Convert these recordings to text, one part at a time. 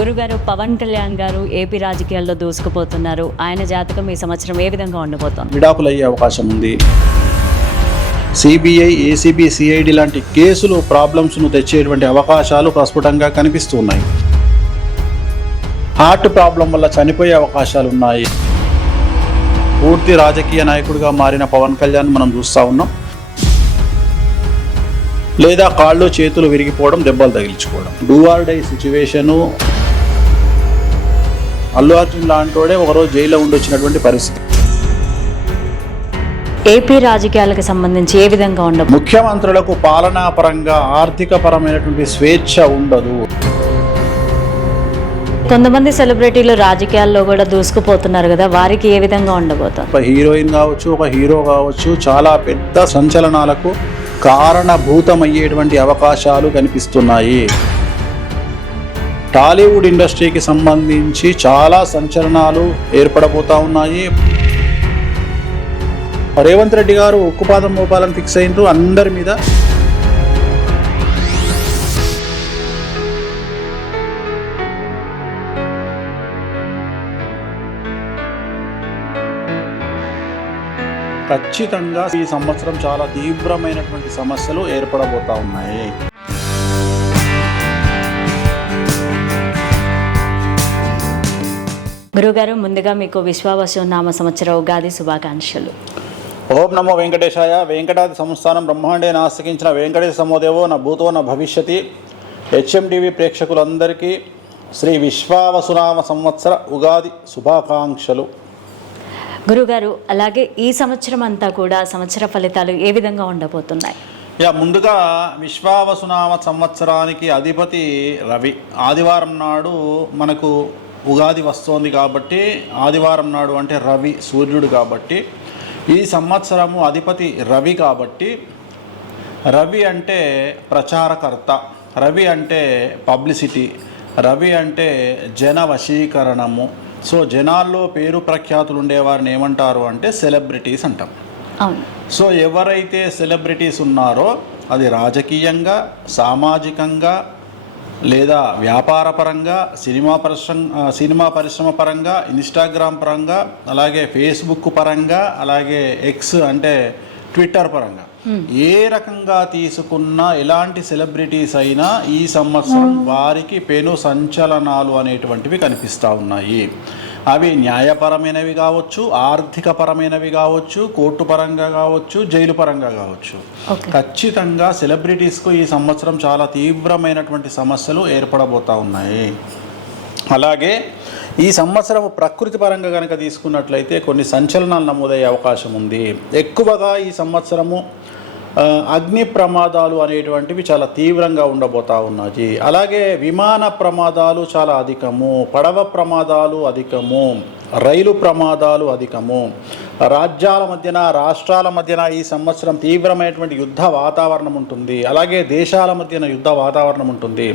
గురుగారు, పవన్ కళ్యాణ్ గారు ఏపీ రాజకీయాల్లో దూసుకుపోతున్నారు. ఆయన జాతకం ఈ సంవత్సరం ఏ విధంగా ఉండబోతోంది? విడాకులు అయ్యే అవకాశం ఉంది. సిబిఐ, ఏసీబీ, సిఐడి లాంటి కేసులు ప్రాబ్లమ్స్ను తెచ్చేటువంటి అవకాశాలు ప్రస్ఫుటంగా కనిపిస్తున్నాయి. హార్ట్ ప్రాబ్లం వల్ల చనిపోయే అవకాశాలు ఉన్నాయి. పూర్తి రాజకీయ నాయకుడిగా మారిన పవన్ కళ్యాణ్ మనం చూస్తూ ఉన్నాం. లేదా కాళ్ళు చేతులు విరిగిపోవడం, దెబ్బలు తగిలించుకోవడం, do or die situation. Allu Arjun లాంటోడే ఒకరోజు జైల్లో ఉండొచ్చినటువంటి పరిస్థితి. ఏపీ రాజకీయాలకు సంబంధించి ఏ విధంగా ఉండదు? ముఖ్యమంత్రులకు పాలనా పరంగా ఆర్థిక పరమైనటువంటి స్వేచ్ఛ ఉండదు. కొంతమంది సెలబ్రిటీలు రాజకీయాల్లో కూడా దూసుకుపోతున్నారు కదా, వారికి ఏ విధంగా ఉండబోతోంది? ఒక హీరోయిన్ కావచ్చు, ఒక హీరో కావచ్చు, చాలా పెద్ద సంచలనాలకు కారణభూతమయ్యేటువంటి అవకాశాలు కనిపిస్తున్నాయి. టాలీవుడ్ ఇండస్ట్రీకి సంబంధించి చాలా సంచలనాలు ఏర్పడబోతా ఉన్నాయి. రేవంత్ రెడ్డి గారు ఉక్కుపాదం మోపాలని ఫిక్స్ అయినరు అందరి మీద. ఖచ్చితంగా ఈ సంవత్సరం చాలా తీవ్రమైనటువంటి సమస్యలు ఏర్పడబోతా ఉన్నాయి. గురుగారు, ముందుగా మీకు విశ్వావసు నామ సంవత్సర ఉగాది శుభాకాంక్షలు. ఓం నమో వెంకటేశాయ. వెంకటాది సంస్థానం బ్రహ్మాండే నాస్తికించిన వెంకటేశ సమోదేవో నా భూతో నా భవిష్యతి. హెచ్ఎంటీవీ ప్రేక్షకులందరికీ శ్రీ విశ్వావసునామ సంవత్సర ఉగాది శుభాకాంక్షలు. గురుగారు, అలాగే ఈ సంవత్సరం అంతా కూడా సంవత్సర ఫలితాలు ఏ విధంగా ఉండబోతున్నాయి? ముందుగా విశ్వావసునామ సంవత్సరానికి అధిపతి రవి. ఆదివారం నాడు మనకు ఉగాది వస్తోంది కాబట్టి, ఆదివారం నాడు అంటే రవి సూర్యుడు కాబట్టి, ఈ సంవత్సరము అధిపతి రవి కాబట్టి, రవి అంటే ప్రచారకర్త, రవి అంటే పబ్లిసిటీ, రవి అంటే జన వశీకరణము. సో జనాల్లో పేరు ప్రఖ్యాతులు ఉండేవారిని ఏమంటారు అంటే సెలబ్రిటీస్ అంటాం. అవును. సో ఎవరైతే సెలబ్రిటీస్ ఉన్నారో అది రాజకీయంగా, సామాజికంగా, లేదా వ్యాపారపరంగా, సినిమా పరిశ్రమ పరంగా, ఇన్స్టాగ్రామ్ పరంగా, అలాగే ఫేస్బుక్ పరంగా, అలాగే ఎక్స్ అంటే ట్విట్టర్ పరంగా, ఏ రకంగా తీసుకున్నా ఎలాంటి సెలబ్రిటీస్ అయినా ఈ సంవత్సరం వారికి పెను సంచలనాలు అనేటువంటివి కనిపిస్తూ ఉన్నాయి. అవి న్యాయపరమైనవి కావచ్చు, ఆర్థిక పరమైనవి కావచ్చు, కోర్టు పరంగా కావచ్చు, జైలు పరంగా కావచ్చు. ఖచ్చితంగా సెలబ్రిటీస్కు ఈ సంవత్సరం చాలా తీవ్రమైనటువంటి సమస్యలు ఏర్పడబోతూ ఉన్నాయి. అలాగే ఈ సంవత్సరం ప్రకృతి పరంగా కనుక తీసుకున్నట్లయితే కొన్ని సంచలనాలు నమోదయ్యే అవకాశం ఉంది. ఎక్కువగా ఈ సంవత్సరము అగ్ని ప్రమాదాలు అనేటువంటివి చాలా తీవ్రంగా ఉండబోతూ ఉన్నాయి. అలాగే విమాన ప్రమాదాలు చాలా అధికము, పడవ ప్రమాదాలు అధికము, రైలు ప్రమాదాలు అధికము, రాజ్యాల మధ్యన, రాష్ట్రాల మధ్యన ఈ సంవత్సరం తీవ్రమైనటువంటి యుద్ధ వాతావరణం ఉంటుంది. అలాగే దేశాల మధ్యన యుద్ధ వాతావరణం ఉంటుంది.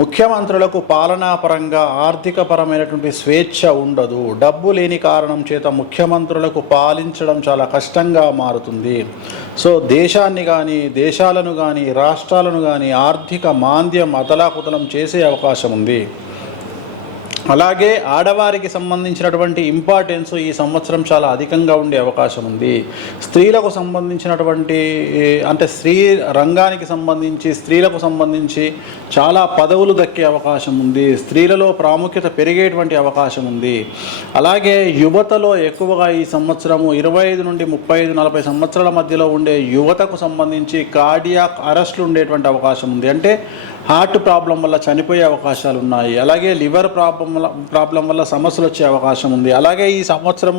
ముఖ్యమంత్రులకు పాలనాపరంగా ఆర్థిక పరమైనటువంటి స్వేచ్ఛ ఉండదు. డబ్బు లేని కారణం చేత ముఖ్యమంత్రులకు పాలించడం చాలా కష్టంగా మారుతుంది. సో దేశాన్ని కానీ, దేశాలను కానీ, రాష్ట్రాలను కానీ ఆర్థిక మాంద్యం అతలాకుతలం చేసే అవకాశం ఉంది. అలాగే ఆడవారికి సంబంధించినటువంటి ఇంపార్టెన్స్ ఈ సంవత్సరం చాలా అధికంగా ఉండే అవకాశం ఉంది. స్త్రీలకు సంబంధించినటువంటి అంటే స్త్రీ రంగానికి సంబంధించి, స్త్రీలకు సంబంధించి చాలా పదవులు దక్కే అవకాశం ఉంది. స్త్రీలలో ప్రాముఖ్యత పెరిగేటువంటి అవకాశం ఉంది. అలాగే యువతలో ఎక్కువగా ఈ సంవత్సరము 25 నుండి 35, 40 సంవత్సరాల మధ్యలో ఉండే యువతకు సంబంధించి కార్డియాక్ అరెస్ట్లు ఉండేటువంటి అవకాశం ఉంది. అంటే హార్ట్ ప్రాబ్లం వల్ల చనిపోయే అవకాశాలు ఉన్నాయి. అలాగే లివర్ ప్రాబ్లం వల్ల సమస్యలు వచ్చే అవకాశం ఉంది. అలాగే ఈ సంవత్సరం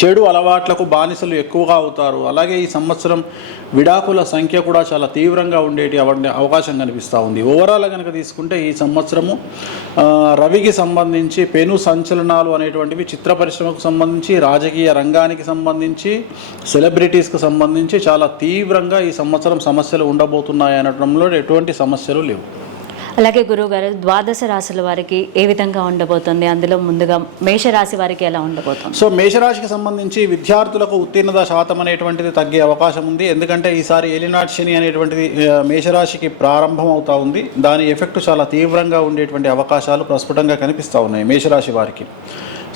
చెడు అలవాట్లకు బానిసలు ఎక్కువగా అవుతారు. అలాగే ఈ సంవత్సరం విడాకుల సంఖ్య కూడా చాలా తీవ్రంగా ఉండేటి అవకాశం కనిపిస్తూ ఉంది. ఓవరాల్గా కనుక తీసుకుంటే ఈ సంవత్సరము రవికి సంబంధించి పెను సంచలనాలు అనేటువంటివి చిత్ర పరిశ్రమకు సంబంధించి, రాజకీయ రంగానికి సంబంధించి, సెలబ్రిటీస్కి సంబంధించి చాలా తీవ్రంగా ఈ సంవత్సరం సమస్యలు ఉండబోతున్నాయి అనడంలో ఎటువంటి సమస్యలు లేవు. అలాగే గురువుగారు ద్వాదశ రాశుల వారికి ఏ విధంగా ఉండబోతుంది, అందులో ముందుగా మేషరాశి వారికి ఎలా ఉండబోతుంది? సో మేషరాశికి సంబంధించి విద్యార్థులకు ఉత్తీర్ణత శాతం అనేటువంటిది తగ్గే అవకాశం ఉంది. ఎందుకంటే ఈసారి ఏలినాటి శని అనేటువంటిది మేషరాశికి ప్రారంభం అవుతా ఉంది. దాని ఎఫెక్ట్ చాలా తీవ్రంగా ఉండేటువంటి అవకాశాలు ప్రస్ఫుటంగా కనిపిస్తూ ఉన్నాయి మేషరాశి వారికి.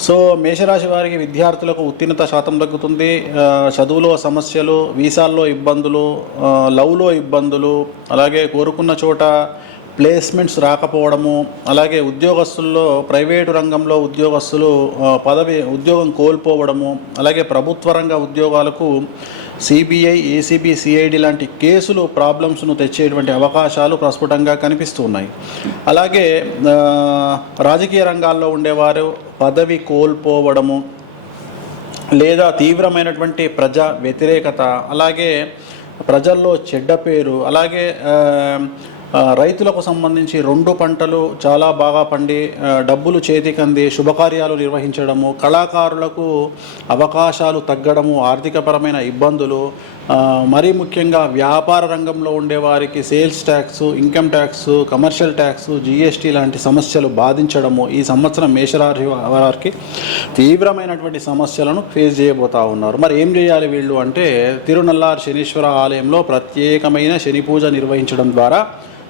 సో మేషరాశి వారికి విద్యార్థులకు ఉత్తీర్ణత శాతం తగ్గుతుంది. చదువులో సమస్యలు, వీసాల్లో ఇబ్బందులు, లవ్లో ఇబ్బందులు, అలాగే కోరుకున్న చోట ప్లేస్మెంట్స్ రాకపోవడము, అలాగే ఉద్యోగస్తుల్లో ప్రైవేటు రంగంలో ఉద్యోగస్తులు ఉద్యోగం కోల్పోవడము, అలాగే ప్రభుత్వ రంగ ఉద్యోగాలకు సిబిఐ, ఏసీబీ, సిఐడి లాంటి కేసులు ప్రాబ్లమ్స్ను తెచ్చేటువంటి అవకాశాలు ప్రస్ఫుటంగా కనిపిస్తూ ఉన్నాయి. అలాగే రాజకీయ రంగాల్లో ఉండేవారు పదవి కోల్పోవడము లేదా తీవ్రమైనటువంటి ప్రజా వ్యతిరేకత, అలాగే ప్రజల్లో చెడ్డ పేరు, అలాగే రైతులకు సంబంధించి 2 పంటలు చాలా బాగా పండి డబ్బులు చేతికి అంది శుభకార్యాలు నిర్వహించడము, కళాకారులకు అవకాశాలు తగ్గడము, ఆర్థికపరమైన ఇబ్బందులు, మరీ ముఖ్యంగా వ్యాపార రంగంలో ఉండేవారికి sales tax, income tax, commercial tax, GST లాంటి సమస్యలు బాధించడము ఈ సంవత్సరం మేషరాశి వారికి తీవ్రమైనటువంటి సమస్యలను ఫేస్ చేయబోతూ ఉన్నారు. మరి ఏం చేయాలి వీళ్ళు అంటే, తిరునల్లార్ శనీశ్వర ఆలయంలో ప్రత్యేకమైన శని పూజ నిర్వహించడం ద్వారా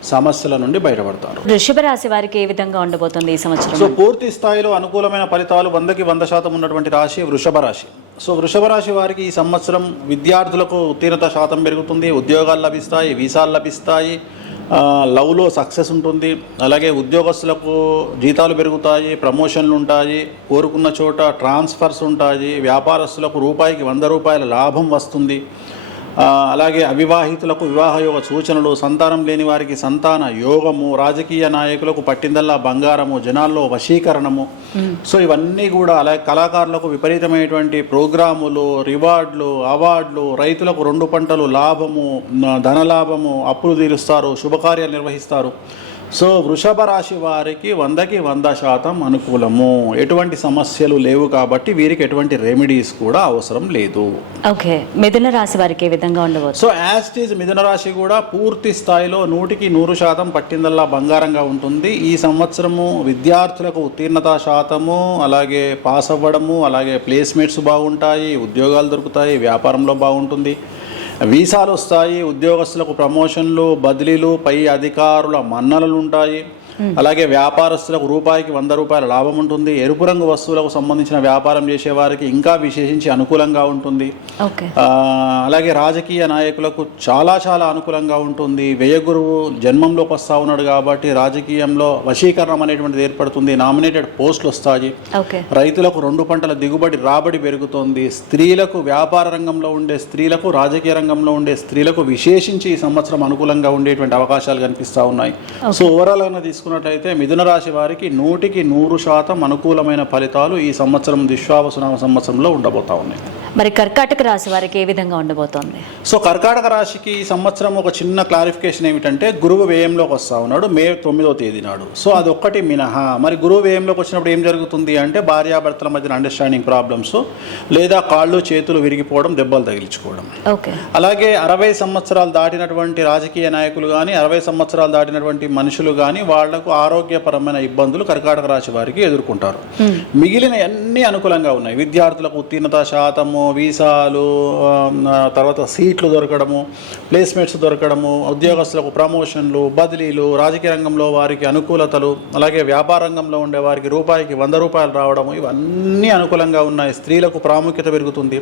సమస్యల నుండి బయటపడతారు. వృషభ రాశి వారికి ఏ విధంగా ఉండబోతుంది ఈ సంవత్సరం? సో పూర్తి స్థాయిలో అనుకూలమైన ఫలితాలు 100కి 100% ఉన్నటువంటి రాశి వృషభ రాశి. సో వృషభ రాశి వారికి ఈ సంవత్సరం విద్యార్థులకు ఉత్తీర్ణత శాతం పెరుగుతుంది, ఉద్యోగాలు లభిస్తాయి, వీసాలు లభిస్తాయి, లవ్లో సక్సెస్ ఉంటుంది, అలాగే ఉద్యోగస్తులకు జీతాలు పెరుగుతాయి, ప్రమోషన్లు ఉంటాయి, కోరుకున్న చోట ట్రాన్స్ఫర్స్ ఉంటాయి, వ్యాపారస్తులకు రూపాయికి 100 రూపాయల లాభం వస్తుంది, అలాగే అవివాహితులకు వివాహయోగ సూచనలు, సంతానం లేని వారికి సంతాన యోగము, రాజకీయ నాయకులకు పట్టిందల్లా బంగారము, జనాల్లో వశీకరణము. సో ఇవన్నీ కూడా, అలాగే కళాకారులకు విపరీతమైనటువంటి ప్రోగ్రాములు, రివార్డులు, అవార్డులు, రైతులకు 2 పంటలు లాభము, ధనలాభము, అప్పులు తీరుస్తారు, శుభకార్యాలు నిర్వహిస్తారు. సో వృషభ రాశి వారికి 100కి 100% అనుకూలము. ఎటువంటి సమస్యలు లేవు కాబట్టి వీరికి ఎటువంటి రెమెడీస్ కూడా అవసరం లేదు. ఓకే, మిథున రాశి వారికి ఏ విధంగా ఉండవచ్చు? సో యాజ్ ఇట్ ఈజ్ మిథున రాశి కూడా పూర్తి స్థాయిలో 100కి 100% పట్టిందల్లా బంగారంగా ఉంటుంది. ఈ సంవత్సరము విద్యార్థులకు ఉత్తీర్ణత శాతము, అలాగే పాస్ అవ్వడము, అలాగే ప్లేస్మెంట్స్ బాగుంటాయి, ఉద్యోగాలు దొరుకుతాయి, వ్యాపారంలో బాగుంటుంది, వీసాలు వస్తాయి, ఉద్యోగస్తులకు ప్రమోషన్లు, బదిలీలు, పై అధికారుల మన్ననలు ఉంటాయి, అలాగే వ్యాపారస్తులకు రూపాయికి 100 రూపాయల లాభం ఉంటుంది. ఎరుపు రంగు వస్తువులకు సంబంధించిన వ్యాపారం చేసే వారికి ఇంకా విశేషించి అనుకూలంగా ఉంటుంది. అలాగే రాజకీయ నాయకులకు చాలా చాలా అనుకూలంగా ఉంటుంది. వ్యయగురువు జన్మంలోకి వస్తూ ఉన్నాడు కాబట్టి రాజకీయంలో వశీకరణం అనేటువంటిది ఏర్పడుతుంది, నామినేటెడ్ పోస్టులు వస్తాయి, రైతులకు 2 పంటల దిగుబడి రాబడి పెరుగుతుంది, స్త్రీలకు వ్యాపార రంగంలో ఉండే స్త్రీలకు, రాజకీయ రంగంలో ఉండే స్త్రీలకు విశేషించి ఈ సంవత్సరం అనుకూలంగా ఉండేటువంటి అవకాశాలు కనిపిస్తూ ఉన్నాయి. సో ఓవరాల్గా తీసుకున్నట్లయితే మిథున రాశి వారికి 100కి 100% అనుకూలమైన ఫలితాలు ఈ సంవత్సరం విశ్వావసునామ సంవత్సరంలో ఉండబోతా ఉన్నాయి. మరి కర్కాటక రాశి వారికి ఏ విధంగా ఉండబోతోంది? సో కర్కాటక రాశికి ఈ సంవత్సరం ఒక చిన్న క్లారిఫికేషన్ ఏమిటంటే, గురువు వ్యయంలోకి వస్తూ ఉన్నాడు మే 9వ తేదీ నాడు. సో అదొక్కటి మినహా. మరి గురువు వ్యయంలోకి వచ్చినప్పుడు ఏం జరుగుతుంది అంటే, భార్యాభర్తల మధ్యన అండర్స్టాండింగ్ ప్రాబ్లమ్స్, లేదా కాళ్ళు చేతులు విరిగిపోవడం, దెబ్బలు తగిలించుకోవడం. అలాగే 60 సంవత్సరాలు దాటినటువంటి రాజకీయ నాయకులు కానీ, 60 సంవత్సరాలు దాటినటువంటి మనుషులు కానీ వాళ్లకు ఆరోగ్యపరమైన ఇబ్బందులు కర్కాటక రాశి వారికి ఎదుర్కొంటారు. మిగిలిన అన్ని అనుకూలంగా ఉన్నాయి. విద్యార్థులకు ఉత్తీర్ణత శాతము, వీసాలు, తర్వాత సీట్లు దొరకడము, ప్లేస్మెంట్స్ దొరకడము, ఉద్యోగస్తులకు ప్రమోషన్లు, బదిలీలు, రాజకీయ రంగంలో వారికి అనుకూలతలు, అలాగే వ్యాపార రంగంలో ఉండే వారికి రూపాయికి 100 రూపాయలు రావడము, ఇవన్నీ అనుకూలంగా ఉన్నాయి. స్త్రీలకు ప్రాముఖ్యత పెరుగుతుంది.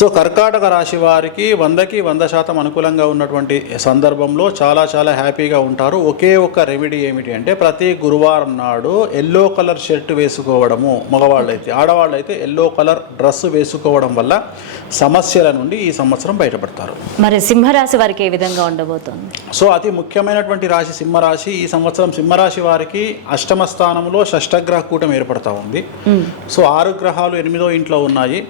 సో కర్కాటక రాశి వారికి 100కి 100% అనుకూలంగా ఉన్నటువంటి సందర్భంలో చాలా చాలా హ్యాపీగా ఉంటారు. ఒకే ఒక్క రెమెడీ ఏమిటి అంటే, ప్రతి గురువారం నాడు ఎల్లో కలర్ షర్ట్ వేసుకోవడము మగవాళ్ళైతే, ఆడవాళ్ళైతే ఎల్లో కలర్ డ్రెస్ వేసుకోవడం వల్ల సమస్యల నుండి ఈ సంవత్సరం బయటపడతారు. మరి సింహరాశి వారికి ఏ విధంగా ఉండబోతోంది? సో అతి ముఖ్యమైనటువంటి రాశి సింహరాశి. ఈ సంవత్సరం సింహరాశి వారికి 8వ స్థానంలో షష్టగ్రహ కూటమి ఏర్పడతా ఉంది. సో 6 గ్రహాలు 8వ ఇంట్లో ఉన్నాయి.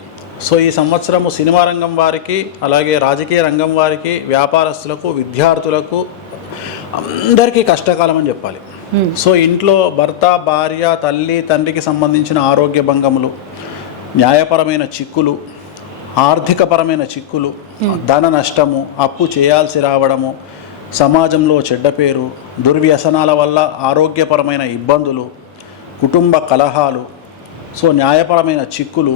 సో ఈ సంవత్సరము సినిమా రంగం వారికి, అలాగే రాజకీయ రంగం వారికి, వ్యాపారస్తులకు, విద్యార్థులకు అందరికీ కష్టకాలం అని చెప్పాలి. సో ఇంట్లో భర్త, భార్య, తల్లి, తండ్రికి సంబంధించిన ఆరోగ్య భంగములు, న్యాయపరమైన చిక్కులు, ఆర్థికపరమైన చిక్కులు, ధన నష్టము, అప్పు చేయాల్సి రావడము, సమాజంలో చెడ్డ పేరు, దుర్వ్యసనాల వల్ల ఆరోగ్యపరమైన ఇబ్బందులు, కుటుంబ కలహాలు, సో న్యాయపరమైన చిక్కులు,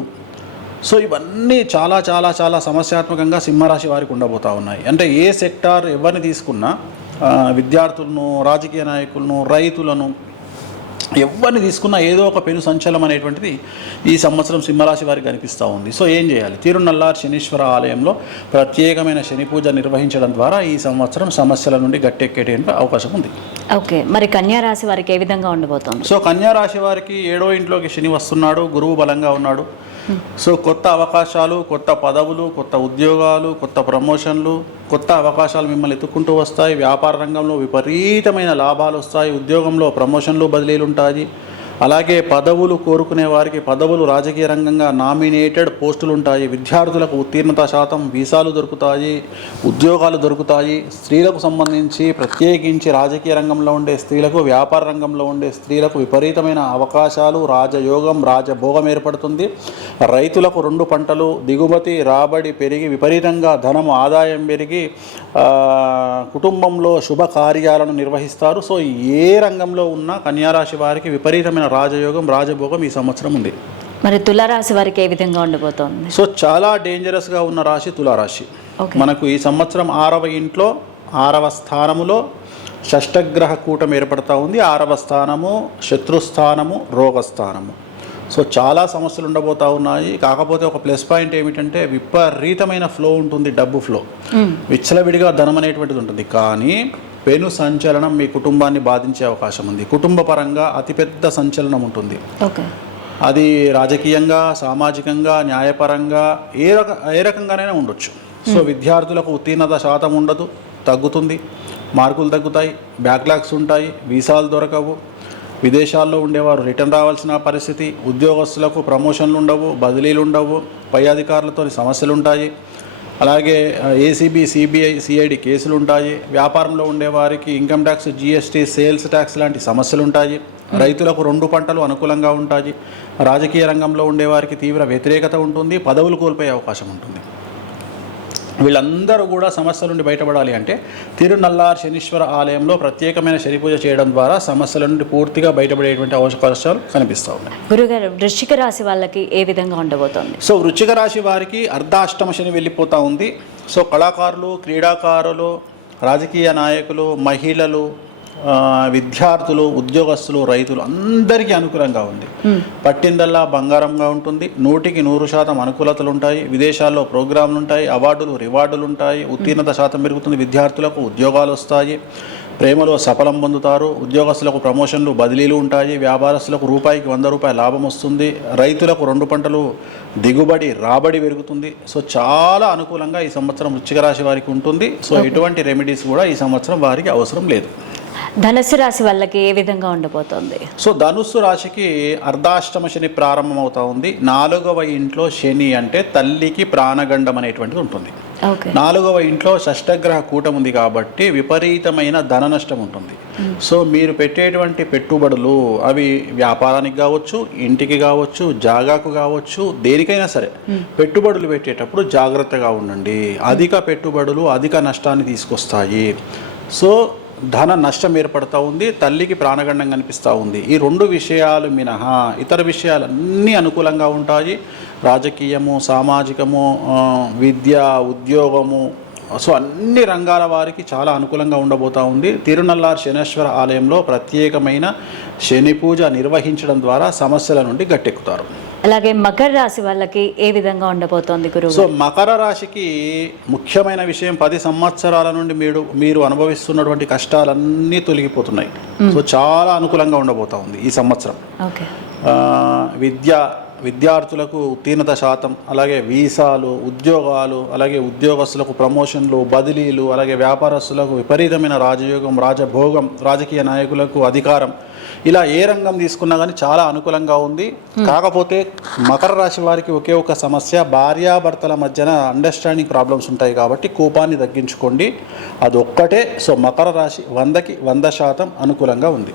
సో ఇవన్నీ చాలా చాలా చాలా సమస్యాత్మకంగా సింహరాశి వారికి ఉండబోతూ ఉన్నాయి. అంటే ఏ సెక్టార్ ఎవరిని తీసుకున్నా విద్యార్థులను, రాజకీయ నాయకులను, రైతులను ఎవరిని తీసుకున్నా ఏదో ఒక పెను సంచలనం అనేటువంటిది ఈ సంవత్సరం సింహరాశి వారికి కనిపిస్తూ ఉంది. సో ఏం చేయాలి? తిరునల్లార్ శనీశ్వర ఆలయంలో ప్రత్యేకమైన శని పూజ నిర్వహించడం ద్వారా ఈ సంవత్సరం సమస్యల నుండి గట్టెక్కేటువంటి అవకాశం ఉంది. ఓకే, మరి కన్యా రాశి వారికి ఏ విధంగా ఉండబోతోంది? సో కన్యా రాశి వారికి 7వ ఇంట్లోకి శని వస్తున్నాడు, గురువు బలంగా ఉన్నాడు. సో కొత్త అవకాశాలు, కొత్త పదవులు, కొత్త ఉద్యోగాలు, కొత్త ప్రమోషన్లు, కొత్త అవకాశాలు మిమ్మల్ని ఎత్తుక్కుంటూ వస్తాయి. వ్యాపార రంగంలో విపరీతమైన లాభాలు వస్తాయి. ఉద్యోగంలో ప్రమోషన్లు, బదిలీలు ఉంటాయి. అలాగే పదవులు కోరుకునే వారికి పదవులు, రాజకీయ రంగంగా నామినేటెడ్ పోస్టులు ఉంటాయి. విద్యార్థులకు ఉత్తీర్ణత శాతం, వీసాలు దొరుకుతాయి, ఉద్యోగాలు దొరుకుతాయి. స్త్రీలకు సంబంధించి ప్రత్యేకించి రాజకీయ రంగంలో ఉండే స్త్రీలకు, వ్యాపార రంగంలో ఉండే స్త్రీలకు విపరీతమైన అవకాశాలు, రాజయోగం, రాజభోగం ఏర్పడుతుంది. రైతులకు 2 పంటలు దిగుమతి, రాబడి పెరిగి విపరీతంగా ధనం ఆదాయం పెరిగి కుటుంబంలో శుభకార్యాలను నిర్వహిస్తారు. సో ఏ రంగంలో ఉన్న కన్యారాశి వారికి విపరీతమైన రాజయోగం, రాజభోగం ఈ సంవత్సరం ఉంది. మరి తులారాశి వారికి ఏ విధంగా ఉండబోతోంది? సో చాలా డేంజరస్గా ఉన్న రాశి తులారాశి. మనకు ఈ సంవత్సరం 6వ ఇంట్లో 6వ స్థానములో షష్టగ్రహ కూటం ఏర్పడతా ఉంది. 6వ స్థానము శత్రుస్థానము, రోగస్థానము. సో చాలా సమస్యలు ఉండబోతూ ఉన్నాయి. కాకపోతే ఒక ప్లస్ పాయింట్ ఏమిటంటే విపరీతమైన ఫ్లో ఉంటుంది, డబ్బు ఫ్లో, విచ్చలవిడిగా ధనం అనేటువంటిది ఉంటుంది. కానీ పెను సంచలనం మీ కుటుంబాన్ని బాధించే అవకాశం ఉంది. కుటుంబ పరంగా అతిపెద్ద సంచలనం ఉంటుంది. అది రాజకీయంగా, సామాజికంగా, న్యాయపరంగా ఏ రకంగానైనా ఉండొచ్చు. సో విద్యార్థులకు ఉత్తీర్ణత శాతం ఉండదు, తగ్గుతుంది, మార్కులు తగ్గుతాయి, బ్యాక్లాగ్స్ ఉంటాయి, వీసాలు దొరకవు, విదేశాల్లో ఉండేవారు రిటర్న్ రావాల్సిన పరిస్థితి, ఉద్యోగస్తులకు ప్రమోషన్లు ఉండవు, బదిలీలు ఉండవు, పై అధికారులతో సమస్యలు ఉంటాయి. అలాగే ఏసీబీ, సిబిఐ, సిఐడి కేసులు ఉంటాయి. వ్యాపారంలో ఉండేవారికి income tax, GST, sales tax లాంటి సమస్యలు ఉంటాయి. రైతులకు 2 పంటలు అనుకూలంగా ఉంటాయి. రాజకీయ రంగంలో ఉండేవారికి తీవ్ర వ్యతిరేకత ఉంటుంది, పదవులు కోల్పోయే అవకాశం ఉంటుంది. వీళ్ళందరూ కూడా సమస్యల నుండి బయటపడాలి అంటే తిరునల్లార్ శనీశ్వర ఆలయంలో ప్రత్యేకమైన శని పూజ చేయడం ద్వారా సమస్యల నుండి పూర్తిగా బయటపడేటువంటి అవకాశాలు కనిపిస్తూ ఉన్నాయి. గురుగారు, వృశ్చిక రాశి వాళ్ళకి ఏ విధంగా ఉండబోతోంది? సో వృశ్చిక రాశి వారికి అర్ధాష్టమ శని వెళ్ళిపోతూ ఉంది. సో కళాకారులు, క్రీడాకారులు, రాజకీయ నాయకులు, మహిళలు, విద్యార్థులు, ఉద్యోగస్తులు, రైతులు అందరికీ అనుకూలంగా ఉంది. పట్టిందల్లా బంగారంగా ఉంటుంది. 100% అనుకూలతలు ఉంటాయి. విదేశాల్లో ప్రోగ్రాంలు ఉంటాయి, అవార్డులు, రివార్డులు ఉంటాయి, ఉత్తీర్ణత శాతం పెరుగుతుంది. విద్యార్థులకు ఉద్యోగాలు వస్తాయి, ప్రేమలో సఫలం పొందుతారు, ఉద్యోగస్తులకు ప్రమోషన్లు, బదిలీలు ఉంటాయి, వ్యాపారస్తులకు రూపాయికి 100 రూపాయల లాభం వస్తుంది, రైతులకు 2 పంటలు దిగుబడి, రాబడి పెరుగుతుంది. సో చాలా అనుకూలంగా ఈ సంవత్సరం వృశ్చిక రాశి వారికి ఉంటుంది. సో ఎటువంటి రెమెడీస్ కూడా ఈ సంవత్సరం వారికి అవసరం లేదు. ధనుస్సు రాశి వాళ్ళకి ఏ విధంగా ఉండబోతోంది? సో ధనుస్సు రాశికి అర్ధాష్టమ శని ప్రారంభమవుతా ఉంది. 4వ ఇంట్లో శని అంటే తల్లికి ప్రాణగండం అనేటువంటిది ఉంటుంది. 4వ ఇంట్లో షష్టగ్రహ కూటం ఉంది కాబట్టి విపరీతమైన ధన నష్టం ఉంటుంది. సో మీరు పెట్టేటువంటి పెట్టుబడులు అవి వ్యాపారానికి కావచ్చు, ఇంటికి కావచ్చు, జాగాకు కావచ్చు, దేనికైనా సరే పెట్టుబడులు పెట్టేటప్పుడు జాగ్రత్తగా ఉండండి. అధిక పెట్టుబడులు అధిక నష్టాన్ని తీసుకొస్తాయి. సో ధన నష్టం ఏర్పడుతూ ఉంది, తల్లికి ప్రాణగండం కనిపిస్తూ ఉంది. ఈ 2 విషయాలు మినహా ఇతర విషయాలన్నీ అనుకూలంగా ఉంటాయి. రాజకీయము, సామాజికము, విద్య, ఉద్యోగము, సో అన్ని రంగాల వారికి చాలా అనుకూలంగా ఉండబోతూ ఉంది. తిరునల్లార్ శనేశ్వర ఆలయంలో ప్రత్యేకమైన శని పూజ నిర్వహించడం ద్వారా సమస్యల నుండి గట్టెక్కుతారు. అలాగే మకర రాశి వాళ్ళకి ఏ విధంగా ఉండబోతోంది గురువు? సో మకర రాశికి ముఖ్యమైన విషయం 10 సంవత్సరాల నుండి మీరు అనుభవిస్తున్నటువంటి కష్టాలన్నీ తొలగిపోతున్నాయి. సో చాలా అనుకూలంగా ఉండబోతా ఉంది ఈ సంవత్సరం. విద్యార్థులకు ఉత్తీర్ణత శాతం, అలాగే వీసాలు, ఉద్యోగాలు, అలాగే ఉద్యోగస్తులకు ప్రమోషన్లు, బదిలీలు, అలాగే వ్యాపారస్తులకు విపరీతమైన రాజయోగం, రాజభోగం, రాజకీయ నాయకులకు అధికారం, ఇలా ఏ రంగం తీసుకున్నా కానీ చాలా అనుకూలంగా ఉంది. కాకపోతే మకర రాశి వారికి ఒకే ఒక సమస్య, భార్యాభర్తల మధ్యన అండర్స్టాండింగ్ ప్రాబ్లమ్స్ ఉంటాయి కాబట్టి కోపాన్ని తగ్గించుకోండి, అదొక్కటే. సో మకర రాశి 100కి 100% అనుకూలంగా ఉంది.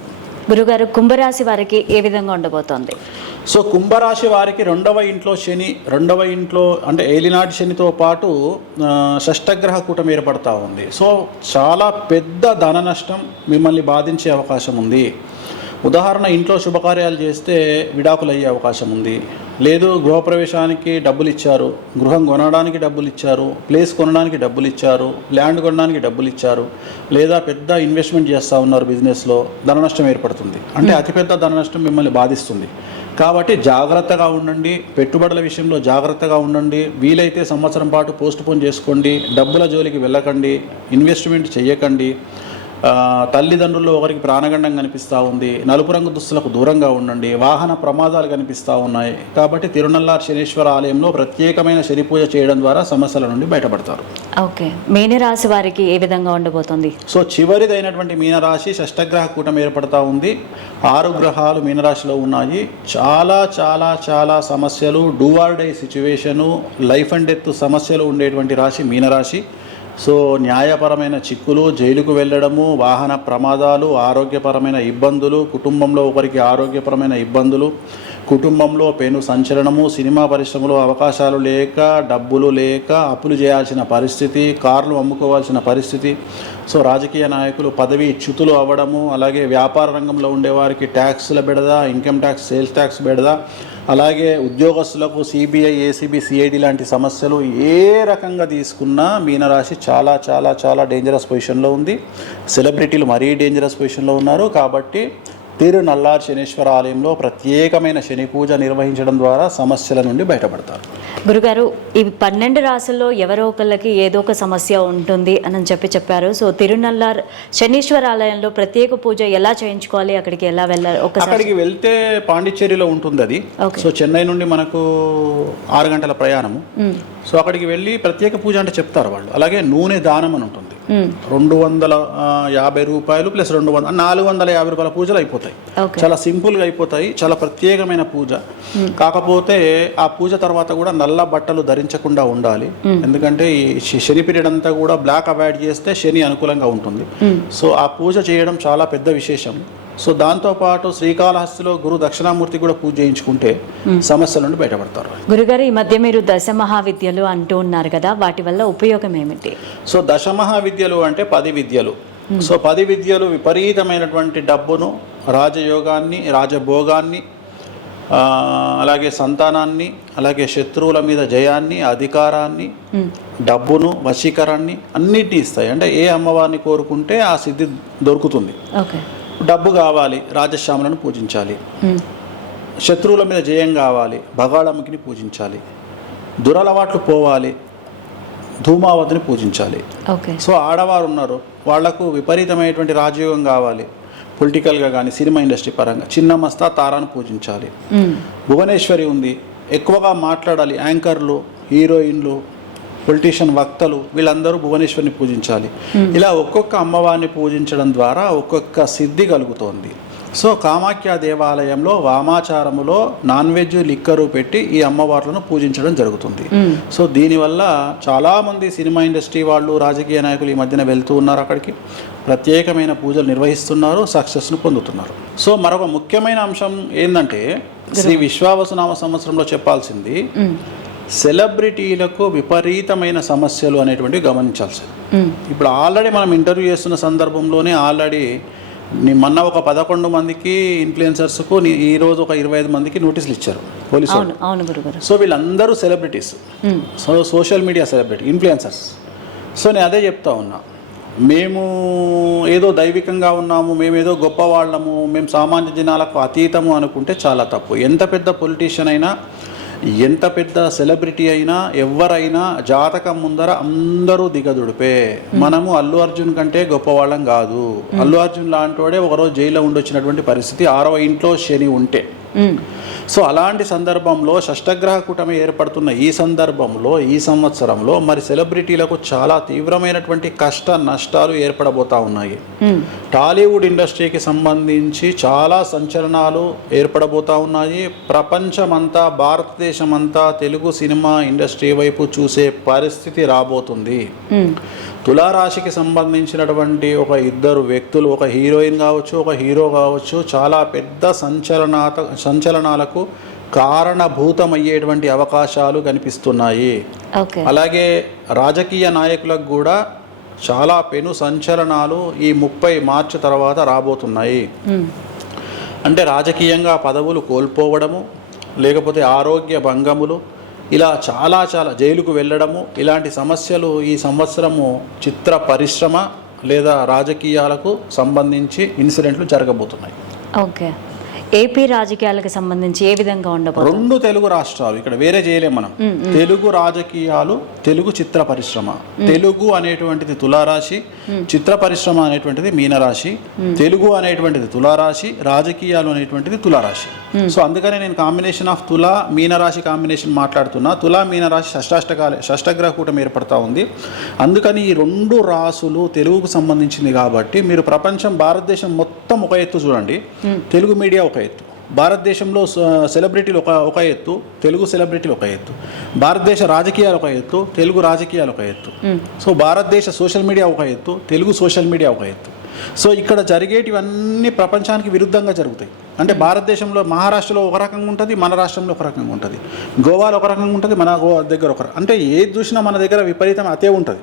గురుగారు కుంభరాశి వారికి ఏ విధంగా ఉండబోతోంది? సో కుంభరాశి వారికి రెండవ ఇంట్లో అంటే ఏలినాటి శనితో పాటు షష్టగ్రహ కూటమి ఏర్పడతా ఉంది. సో చాలా పెద్ద ధన నష్టం మిమ్మల్ని బాధించే అవకాశం ఉంది. ఉదాహరణ, ఇంట్లో శుభకార్యాలు చేస్తే విడాకులు అయ్యే అవకాశం ఉంది. లేదు, గృహప్రవేశానికి డబ్బులు ఇచ్చారు, గృహం కొనడానికి డబ్బులు ఇచ్చారు, ప్లేస్ కొనడానికి డబ్బులు ఇచ్చారు, ల్యాండ్ కొనడానికి డబ్బులు ఇచ్చారు, లేదా పెద్ద ఇన్వెస్ట్మెంట్ చేస్తూ ఉన్నారు బిజినెస్లో, ధన నష్టం ఏర్పడుతుంది. అంటే అతిపెద్ద ధన నష్టం మిమ్మల్ని బాధిస్తుంది. కాబట్టి జాగ్రత్తగా ఉండండి, పెట్టుబడుల విషయంలో జాగ్రత్తగా ఉండండి. వీలైతే సంవత్సరం పాటు పోస్ట్పోన్ చేసుకోండి, డబ్బుల జోలికి వెళ్ళకండి, ఇన్వెస్ట్మెంట్ చేయకండి. తల్లిదండ్రుల్లో ఒకరికి ప్రాణగండం కనిపిస్తూ ఉంది. నలుపు రంగు దుస్తులకు దూరంగా ఉండండి. వాహన ప్రమాదాలు కనిపిస్తూ ఉన్నాయి. కాబట్టి తిరునల్లార్ శనీశ్వర ఆలయంలో ప్రత్యేకమైన శని పూజ చేయడం ద్వారా సమస్యల నుండి బయటపడతారు. ఓకే, మీనరాశి వారికి ఏ విధంగా ఉండబోతుంది? సో చివరిదైనటువంటి మీనరాశి షష్టగ్రహ కూటమి ఏర్పడతా ఉంది. 6 గ్రహాలు మీనరాశిలో ఉన్నాయి. చాలా చాలా చాలా సమస్యలు, do or die situation, life and death సమస్యలు ఉండేటువంటి రాశి మీనరాశి. సో న్యాయపరమైన చిక్కులు, జైలుకు వెళ్ళడము, వాహన ప్రమాదాలు, ఆరోగ్యపరమైన ఇబ్బందులు, కుటుంబంలో ఒకరికి ఆరోగ్యపరమైన ఇబ్బందులు, కుటుంబంలో పెను సంచలనము, సినిమా పరిశ్రమలో అవకాశాలు లేక, డబ్బులు లేక, అప్పులు చేయాల్సిన పరిస్థితి, కార్లు అమ్ముకోవాల్సిన పరిస్థితి. సో రాజకీయ నాయకులు పదవి చ్యుతులు అవ్వడము, అలాగే వ్యాపార రంగంలో ఉండేవారికి ట్యాక్స్ల బెడద, ఇన్కమ్ ట్యాక్స్, సేల్స్ ట్యాక్స్ బెడద, అలాగే ఉద్యోగస్తులకు సిబిఐ, ఏసీబీ, సిఐడి లాంటి సమస్యలు. ఏ రకంగా తీసుకున్నా మీనరాశి చాలా చాలా చాలా డేంజరస్ పొజిషన్లో ఉంది. సెలబ్రిటీలు మరీ డేంజరస్ పొజిషన్లో ఉన్నారు. కాబట్టి తిరునల్లార్ శనీశ్వర ఆలయంలో ప్రత్యేకమైన శని పూజ నిర్వహించడం ద్వారా సమస్యల నుండి బయటపడతారు. గురుగారు, ఈ 12 రాశుల్లో ఎవరో ఒకళ్ళకి ఏదో ఒక సమస్య ఉంటుంది అని చెప్పారు. సో తిరునల్లార్ శనీశ్వర ఆలయంలో ప్రత్యేక పూజ ఎలా చేయించుకోవాలి, అక్కడికి ఎలా వెళ్ళాలి? అక్కడికి వెళ్తే పాండిచ్చేరిలో ఉంటుంది అది. సో చెన్నై నుండి మనకు 6 గంటల ప్రయాణము. సో అక్కడికి వెళ్ళి ప్రత్యేక పూజ అంటే చెప్తారు వాళ్ళు. అలాగే నూనె దానం అని ఉంటుంది. 250 రూపాయలు ప్లస్ 450 రూపాయల పూజలు అయిపోతాయి. చాలా సింపుల్గా అయిపోతాయి. చాలా ప్రత్యేకమైన పూజ. కాకపోతే ఆ పూజ తర్వాత కూడా నల్ల బట్టలు ధరించకుండా ఉండాలి. ఎందుకంటే ఈ శని పీరియడ్ అంతా కూడా బ్లాక్ అవాయిడ్ చేస్తే శని అనుకూలంగా ఉంటుంది. సో ఆ పూజ చేయడం చాలా పెద్ద విశేషం. సో దాంతోపాటు శ్రీకాళహస్తిలో గురు దక్షిణామూర్తి కూడా పూజ చేయించుకుంటే సమస్యల నుండి బయటపడతారు. గురుగారు, ఈ మధ్య మీరు దశమహావిద్యలు అంటూ ఉన్నారు కదా, వాటి వల్ల ఉపయోగం ఏమిటి? సో దశమహావిద్యలు అంటే 10 విద్యలు. సో 10 విద్యలు విపరీతమైనటువంటి డబ్బును, రాజయోగాన్ని, రాజభోగాన్ని, అలాగే సంతానాన్ని, అలాగే శత్రువుల మీద జయాన్ని, అధికారాన్ని, డబ్బును, వశీకరాన్ని అన్నిటినీ ఇస్తాయి. అంటే ఏ అమ్మవారిని కోరుకుంటే ఆ సిద్ధి దొరుకుతుంది. డబ్బు కావాలి, రాజశ్యాములను పూజించాలి. శత్రువుల మీద జయం కావాలి, భగాళముఖిని పూజించాలి. దురలవాట్లు పోవాలి, ధూమావతిని పూజించాలి. సో ఆడవారు ఉన్నారు, వాళ్లకు విపరీతమైనటువంటి రాజయోగం కావాలి, పొలిటికల్గా కానీ సినిమా ఇండస్ట్రీ పరంగా చిన్నమస్తా తారాను పూజించాలి. భువనేశ్వరి ఉంది, ఎక్కువగా మాట్లాడాలి, యాంకర్లు, హీరోయిన్లు, పొలిటీషియన్, వక్తలు, వీళ్ళందరూ భువనేశ్వరిని పూజించాలి. ఇలా ఒక్కొక్క అమ్మవారిని పూజించడం ద్వారా ఒక్కొక్క సిద్ధి కలుగుతోంది. సో కామాఖ్య దేవాలయంలో వామాచారములో నాన్ వెజ్, లిక్కరు పెట్టి ఈ అమ్మవార్లను పూజించడం జరుగుతుంది. సో దీనివల్ల చాలామంది సినిమా ఇండస్ట్రీ వాళ్ళు, రాజకీయ నాయకులు ఈ మధ్యన వెళ్తూ ఉన్నారు. అక్కడికి ప్రత్యేకమైన పూజలు నిర్వహిస్తున్నారు, సక్సెస్ను పొందుతున్నారు. సో మరొక ముఖ్యమైన అంశం ఏంటంటే, శ్రీ విశ్వావసునామ సంవత్సరంలో చెప్పాల్సింది, సెలబ్రిటీలకు విపరీతమైన సమస్యలు అనేటువంటివి గమనించాల్సింది. ఇప్పుడు ఆల్రెడీ మనం ఇంటర్వ్యూ చేస్తున్న సందర్భంలోనే ఆల్రెడీ మొన్న ఒక 11 మందికి ఇన్ఫ్లుయెన్సర్స్కు ఈరోజు ఒక 25 మందికి నోటీసులు ఇచ్చారు పోలీసులు. సో వీళ్ళందరూ celebrities, so social media celebrity influencers. So నేను అదే చెప్తా ఉన్నా, మేము ఏదో దైవికంగా ఉన్నాము, మేము ఏదో గొప్పవాళ్ళము, మేము సామాన్య జనాలకు అతీతము అనుకుంటే చాలా తప్పు. ఎంత పెద్ద పొలిటీషియన్ అయినా, ఎంత పెద్ద సెలబ్రిటీ అయినా, ఎవరైనా జాతకం ముందర అందరూ దిగదుడిపే. మనము అల్లు అర్జున్ కంటే గొప్పవాళ్ళం కాదు. అల్లు అర్జున్ లాంటి వాడే ఒకరోజు జైల్లో ఉండొచ్చినటువంటి పరిస్థితి 6వ ఇంట్లో శని ఉంటే. సో అలాంటి సందర్భంలో షష్టగ్రహ కూటమి ఏర్పడుతున్న ఈ సందర్భంలో ఈ సంవత్సరంలో మరి సెలబ్రిటీలకు చాలా తీవ్రమైనటువంటి కష్ట నష్టాలు ఏర్పడబోతా ఉన్నాయి. టాలీవుడ్ ఇండస్ట్రీకి సంబంధించి చాలా సంచలనాలు ఏర్పడబోతా ఉన్నాయి. ప్రపంచమంతా భారతదేశమంతా తెలుగు సినిమా ఇండస్ట్రీ వైపు చూసే పరిస్థితి రాబోతుంది. తులారాశికి సంబంధించినటువంటి ఒక ఇద్దరు వ్యక్తులు, ఒక హీరోయిన్ కావచ్చు, ఒక హీరో కావచ్చు, చాలా పెద్ద సంచలనాలకు కారణభూతమయ్యేటువంటి అవకాశాలు కనిపిస్తున్నాయి. అలాగే రాజకీయ నాయకులకు కూడా చాలా పెను సంచలనాలు ఈ 30 మార్చి తర్వాత రాబోతున్నాయి. అంటే రాజకీయంగా పదవులు కోల్పోవడము, లేకపోతే ఆరోగ్య భంగములు, ఇలా చాలా జైలుకు వెళ్ళడము, ఇలాంటి సమస్యలు ఈ సంవత్సరము చిత్ర పరిశ్రమ లేదా రాజకీయాలకు సంబంధించి ఇన్సిడెంట్లు జరగబోతున్నాయి. ఓకే, ఏపీ రాజకీయాలకు సంబంధించి ఏ విధంగా ఉండబోతుంది? 2 తెలుగు రాష్ట్రాలు, ఇక్కడ వేరే చేయలేం మనం. తెలుగు రాజకీయాలు, తెలుగు చిత్ర పరిశ్రమ. తెలుగు అనేటువంటిది తులారాశి, చిత్ర పరిశ్రమ అనేటువంటిది మీనరాశి. తెలుగు అనేటువంటిది తులారాశి, రాజకీయాలు అనేటువంటిది తులారాశి. సో అందుకనే నేను కాంబినేషన్ ఆఫ్ తులా మీనరాశి కాంబినేషన్ మాట్లాడుతున్నా. తులా మీనరాశి షష్టగ్రహ కూటమి ఏర్పడతా ఉంది. అందుకని ఈ 2 రాసులు తెలుగుకు సంబంధించింది కాబట్టి మీరు ప్రపంచం భారతదేశం మొత్తం ఒక ఎత్తు చూడండి, తెలుగు మీడియా ఒక ఎత్తు. భారతదేశంలో సెలబ్రిటీలు ఒక ఎత్తు, తెలుగు సెలబ్రిటీలు ఒక ఎత్తు. భారతదేశ రాజకీయాలు ఒక ఎత్తు, తెలుగు రాజకీయాలు ఒక ఎత్తు. సో భారతదేశ సోషల్ మీడియా ఒక ఎత్తు, తెలుగు సోషల్ మీడియా ఒక ఎత్తు. సో ఇక్కడ జరిగేటివన్నీ ప్రపంచానికి విరుద్ధంగా జరుగుతాయి. అంటే భారతదేశంలో మహారాష్ట్రలో ఒక రకంగా ఉంటుంది, మన రాష్ట్రంలో ఒక రకంగా ఉంటుంది. గోవాలో ఒక రకంగా ఉంటుంది, మన గోవా దగ్గర ఒక రకం. అంటే ఏది చూసినా మన దగ్గర విపరీతం అతే ఉంటుంది.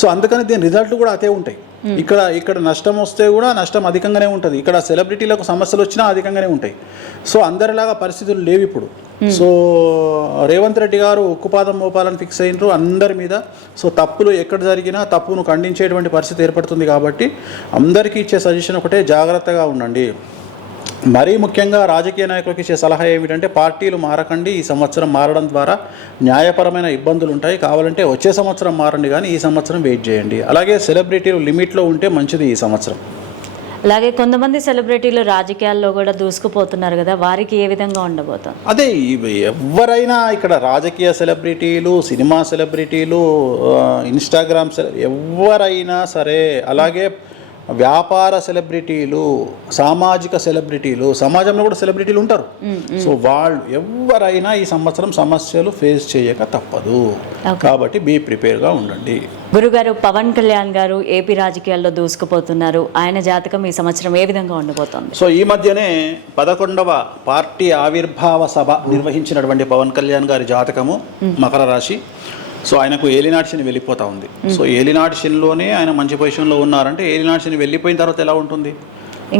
సో అందుకని దీని రిజల్ట్లు కూడా అతే ఉంటాయి. ఇక్కడ నష్టం వస్తే కూడా నష్టం అధికంగానే ఉంటుంది. ఇక్కడ సెలబ్రిటీలకు సమస్యలు వచ్చినా అధికంగానే ఉంటాయి. సో అందరిలాగా పరిస్థితులు లేవు ఇప్పుడు. సో రేవంత్ రెడ్డి గారు ఉక్కుపాదం మోపాలని ఫిక్స్ అయినరు అందరి మీద. సో తప్పులు ఎక్కడ జరిగినా తప్పును ఖండించేటువంటి పరిస్థితి ఏర్పడుతుంది. కాబట్టి అందరికీ ఇచ్చే సజెషన్ ఒకటే, జాగ్రత్తగా ఉండండి. మరీ ముఖ్యంగా రాజకీయ నాయకులకు ఇచ్చే సలహా ఏమిటంటే పార్టీలు మారకండి. ఈ సంవత్సరం మారడం ద్వారా న్యాయపరమైన ఇబ్బందులు ఉంటాయి. కావాలంటే వచ్చే సంవత్సరం మారండి, కానీ ఈ సంవత్సరం వెయిట్ చేయండి. అలాగే సెలబ్రిటీలు లిమిట్లో ఉంటే మంచిది ఈ సంవత్సరం. అలాగే కొంతమంది సెలబ్రిటీలు రాజకీయాల్లో కూడా దూసుకుపోతున్నారు కదా, వారికి ఏ విధంగా ఉండబోతుంది? అదే ఎవరైనా ఇక్కడ రాజకీయ సెలబ్రిటీలు, సినిమా సెలబ్రిటీలు, ఇన్స్టాగ్రామ్ ఎవరైనా సరే, అలాగే వ్యాపార సెలబ్రిటీలు, సామాజిక సెలబ్రిటీలు, సమాజంలో కూడా సెలబ్రిటీలు ఉంటారు. సో వాళ్ళు ఎవరైనా ఈ సంవత్సరం సమస్యలు ఫేస్ చేయక తప్పదు. కాబట్టి బీ ప్రిపేర్గా ఉండండి. గురుగారు, పవన్ కళ్యాణ్ గారు ఏపీ రాజకీయాల్లో దూసుకుపోతున్నారు. ఆయన జాతకం ఈ సంవత్సరం ఏ విధంగా ఉండబోతోంది? సో ఈ మధ్యనే 11వ పార్టీ ఆవిర్భావ సభ నిర్వహించినటువంటి పవన్ కళ్యాణ్ గారి జాతకము మకర రాశి. సో ఆయనకు ఏలినాటి శని వెళ్ళిపోతూ ఉంది. సో ఏలినాటి శనిలోనే ఆయన మంచి పొజిషన్లో ఉన్నారంటే ఏలినాటి శని వెళ్ళిపోయిన తర్వాత ఎలా ఉంటుంది?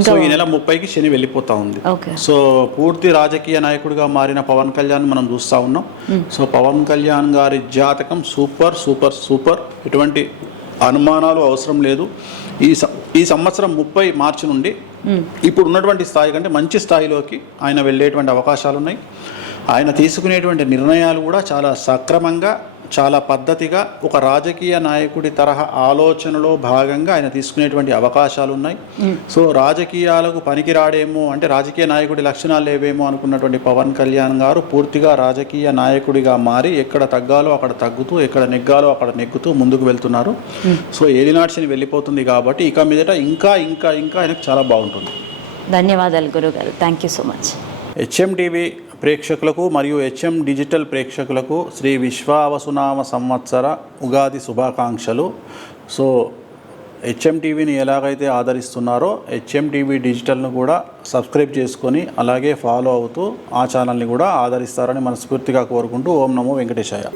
సో ఈ నెల 30కి శని వెళ్ళిపోతూ ఉంది. సో పూర్తి రాజకీయ నాయకుడిగా మారిన పవన్ కళ్యాణ్ మనం చూస్తూ ఉన్నాం. సో పవన్ కళ్యాణ్ గారి జాతకం సూపర్ సూపర్ సూపర్, ఎటువంటి అనుమానాలు అవసరం లేదు. ఈ సంవత్సరం 30 మార్చి నుండి ఇప్పుడు ఉన్నటువంటి స్థాయి కంటే మంచి స్థాయిలోకి ఆయన వెళ్ళేటువంటి అవకాశాలు ఉన్నాయి. ఆయన తీసుకునేటువంటి నిర్ణయాలు కూడా చాలా సక్రమంగా, చాలా పద్ధతిగా, ఒక రాజకీయ నాయకుడి తరహా ఆలోచనలో భాగంగా ఆయన తీసుకునేటువంటి అవకాశాలు ఉన్నాయి. సో రాజకీయాలకు పనికిరాడేమో, అంటే రాజకీయ నాయకుడి లక్షణాలు లేవేమో అనుకున్నటువంటి పవన్ కళ్యాణ్ గారు పూర్తిగా రాజకీయ నాయకుడిగా మారి ఎక్కడ తగ్గాలో అక్కడ తగ్గుతూ, ఎక్కడ నెగ్గాలో అక్కడ నెగ్గుతూ ముందుకు వెళ్తున్నారు. సో ఏలినాటి శని వెళ్ళిపోతుంది కాబట్టి ఇక మీదట ఇంకా ఇంకా ఇంకా ఆయనకు చాలా బాగుంటుంది. ధన్యవాదాలు గురుగారు, thank you so much. HM TV ప్రేక్షకులకు మరియు హెచ్ఎం డిజిటల్ ప్రేక్షకులకు శ్రీ విశ్వావసునామ సంవత్సర ఉగాది శుభాకాంక్షలు. సో హెచ్ఎం టీవీని ఎలాగైతే ఆదరిస్తున్నారో హెచ్ఎం టీవీ డిజిటల్ను కూడా సబ్స్క్రైబ్ చేసుకొని అలాగే ఫాలో అవుతూ ఆ ఛానల్ని కూడా ఆదరిస్తారని మనస్ఫూర్తిగా కోరుకుంటూ ఓం నమో వెంకటేశాయ.